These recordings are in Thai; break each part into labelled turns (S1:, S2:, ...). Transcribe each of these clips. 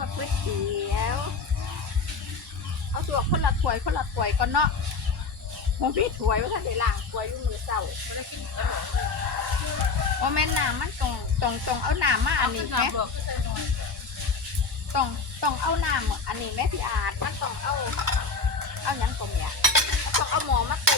S1: วก๋วยเตี๋ยว เอาตัวคนละถ้วยคนละถ้วยก่อนเนาะมันพี่ถ้วยว่าท่านได้ล้างถ้วยอยู่มือเศร้าว่าแม่นน้ำมันต้องต้องต้องเอาน้ำมาอันนี้ไหมต้องต้องเอาน้ำอันนี้แม่พี่อาจมันต้องเอา เอาหยังตรงเนี้ยมันต้องเอาหมอมาต้ม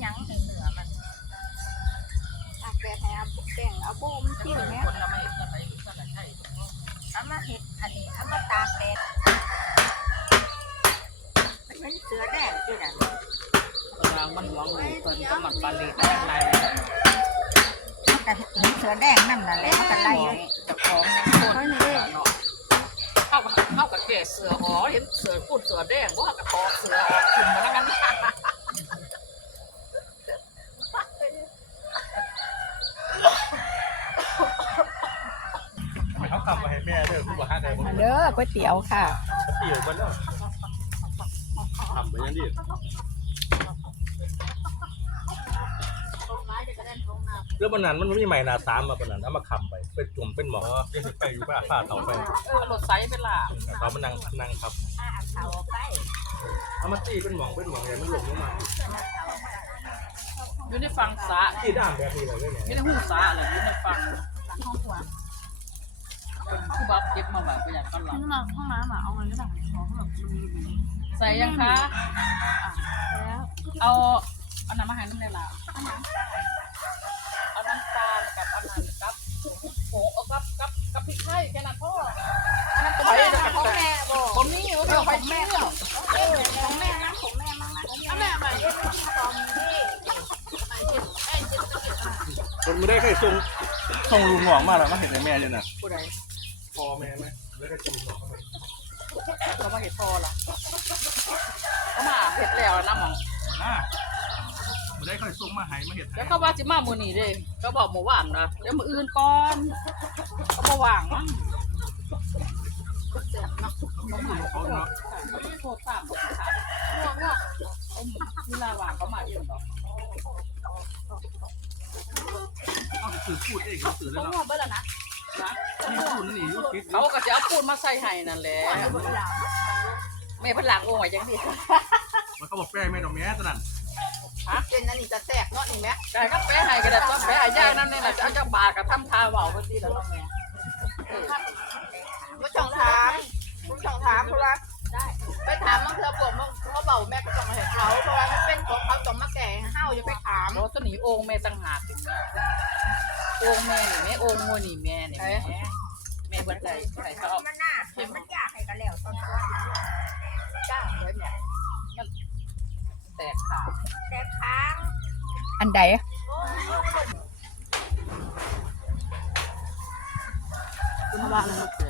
S1: หลาย
S2: ๆหลดเป็นหยังให้เหนือมัน
S1: ตากแดดให้เอาแบ่งเอาโบมันกินไหม
S2: เอามาเห็ดอันนี้เอามาตากแดดมันเป็นเสือแดงด้วยนะ
S3: ทางมันหวงอยู่เพิ่นก็มักปลาเล็ดได้หลาย
S2: มันก็เห็นเสือแดงนั่นน่ะแหละมันก็ไล่
S3: เจ้าของคนเนาะเข้าเข้ากับแก่เสือหอเห็นเสือพูดเสือแดงว่ากับคอเสือออกขึ้นมาแล้วกัน
S4: ขาขับมาให้แม่เด้อคุณบอกห้าใจผม
S1: มาเด้อก๋วยเตี๋ยวค่ะ
S4: เตี๋ยวมันแล้วทำไปยังดิเรื่องวันนั้นมันไม่มีใหม่นาสามมาปนั้นเอามาคำไปเป็นจุ่มเป็นหมอเรียกไปอยู่บ้านฟาดเสาไป
S3: เออรถไซส์เป็นล่ะ
S4: เขามันนั่งนั่งครับ
S2: อ่าเอาเขาไป
S4: เอามาตีเป็นหมองเป็นหมองอย่างมันหลงลงมา
S3: อยู่ในฝั่งสะ
S4: ตีด้ามแบบนี้เลยเนี่ย
S3: อยู่ในหูสะเลยอยู่ในฝั่ง คือบับเก็บมาแบบประหยัดกันหลัง
S1: ข้างน้ำข้างน้ำอะเอาเงินก็ได้ของแบบมันมี
S3: ใส่ยังคะ
S1: แล้ว
S3: เอาเอาน้ำมาให้น้ำในละเอาน้ำตาลกับเอาน้ำกับโอ้เอากับกับกับพริกไทยแค่นั้นพ่ออันนั้น
S1: ข
S3: เป็น
S1: อง
S3: ไท
S1: แม่
S3: ย
S1: ของแม่บอก
S3: ผมนี่อยู่เดี๋ยวไปแม่
S1: ของแม่นะของแม่มั้งนะของแม่มาเอ็ดของนี่
S4: คนไม่ได้เคยส่งส่งลุงหงอกมาแล้วมาเห็นในแม่เลยน่ะ
S3: ผู้ใด
S4: พอ แม่ไหมแล้วก็จุ่มหงอก
S3: เรามาเห็ดพอละก็มาเห็ดแล้วนะหมอง
S4: นะไม่ได้เคยส่งมาให้มาเห็น
S3: แล้วเขาว่าสิมามือนี้เด้ก็บอกหมูว่างนะเดี๋ยวมืออื่นก่อนเขาบ่ว่างมั้ง
S4: เขาเนาะ
S3: โทษตามถามง่วงง่วงเอาเวลาว่างเขามาเองดอก
S4: เอาสื่อพูดเองเขาสื่อแล้ว
S1: ของ
S4: เนาะ
S1: หัวเบอร์แล้วนะ
S3: นะ
S4: นี่พูดนี่ยุคิด
S3: เขาก็จะเอาปูนมาใส่ให้นั่นแหละแม่เพันหลังวงไว้จังดิ
S4: มันเขาบอกแป้แม่ดอกแม่ตะนั่น
S1: เป็นนั่นนี่จะแสบเนาะนี่แม่
S3: ได้ก็แปะให้ก็ได้ต้องแปะให้ย่างนั่นนี่แหละจะเอาจากบาทกับทำทาเบาเพิ่นดีแล้วเนาะแม่
S1: ไม่ต้องถามไม่ต้องถามเพราะว่า
S3: โอ่งแม่นี่แม่โอ่งมือนี่แม่นี่แม่แม่บนใจใส่ชอบ
S2: มันน่าเห็นมันยากให้กันแล้วตอนตัว
S1: จ้าเลยเนี่ย
S3: แตกขา
S2: แตกค้าง
S1: อันใด
S3: ขึ้นมาแล้วมันเกิด